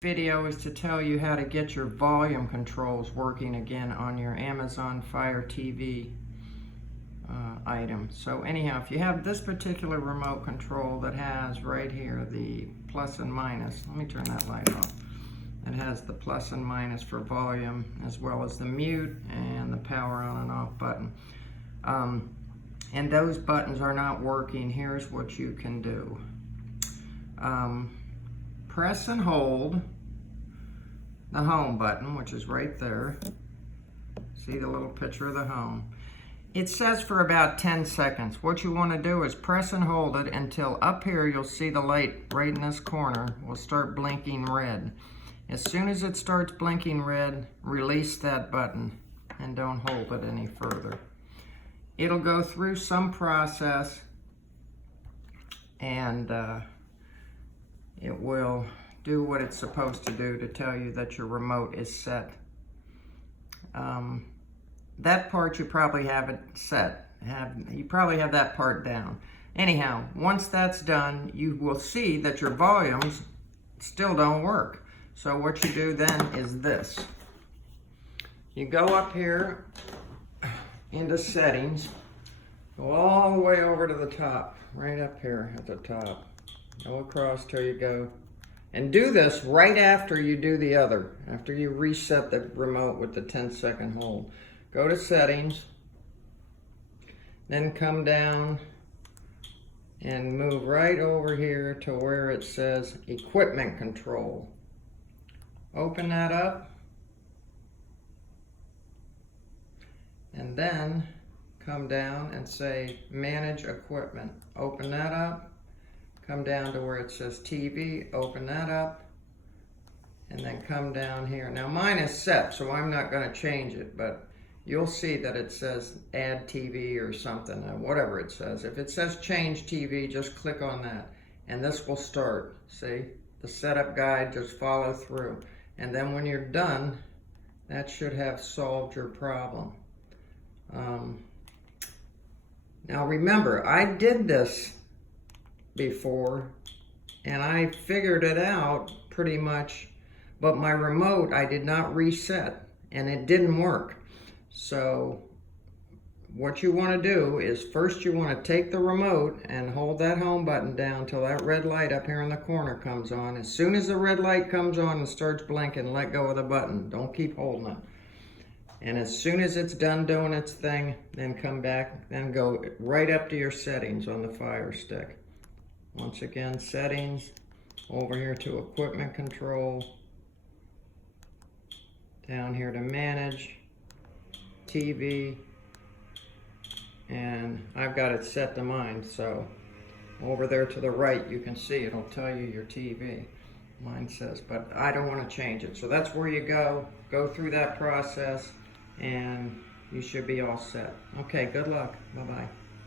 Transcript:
Video is to tell you how to get your volume controls working again on your Amazon Fire TV item. So anyhow, if you have this particular remote control that has right here the plus and minus, let me turn that light off. It has the plus and minus for volume, as well as the mute and the power on and off button. And those buttons are not working. Here's what you can do. Press and hold the home button, which is right there. See the little picture of the home. It says for about 10 seconds. What you want to do is press and hold it until up here you'll see the light right in this corner will start blinking red. As soon as it starts blinking red, release that button and don't hold it any further. It'll go through some process and it will do what it's supposed to do to tell you that your remote is set. That part you probably have it set. You probably have that part down. Anyhow, once that's done, you will see that your volumes still don't work. So what you do then is this. You go up here into settings, go all the way over to the top, right up here at the top. Go across till you go. And do this right after you do the other, after you reset the remote with the 10-second hold. Go to settings, then come down and move right over here to where it says equipment control. Open that up, and then come down and say manage equipment. Open that up. Come down to where it says TV, open that up, and then come down here. Now mine is set, so I'm not going to change it, but you'll see that it says add TV or something, whatever it says. If it says change TV, just click on that, and this will start. See, the setup guide, just follow through. And then when you're done, that should have solved your problem. Now remember, I did this before and I figured it out pretty much, but my remote I did not reset and it didn't work. So what you want to do is first you want to take the remote and hold that home button down till that red light up here in the corner comes on. As soon as the red light comes on and starts blinking, let go of the button. Don't keep holding it. And as soon as it's done doing its thing, then come back and go right up to your settings on the Fire Stick. Once again, settings, over here to equipment control, down here to manage, TV, and I've got it set to mine, so over there to the right you can see it'll tell you your TV. Mine says, but I don't want to change it. So that's where you go through that process, and you should be all set. Okay, good luck. Bye-bye.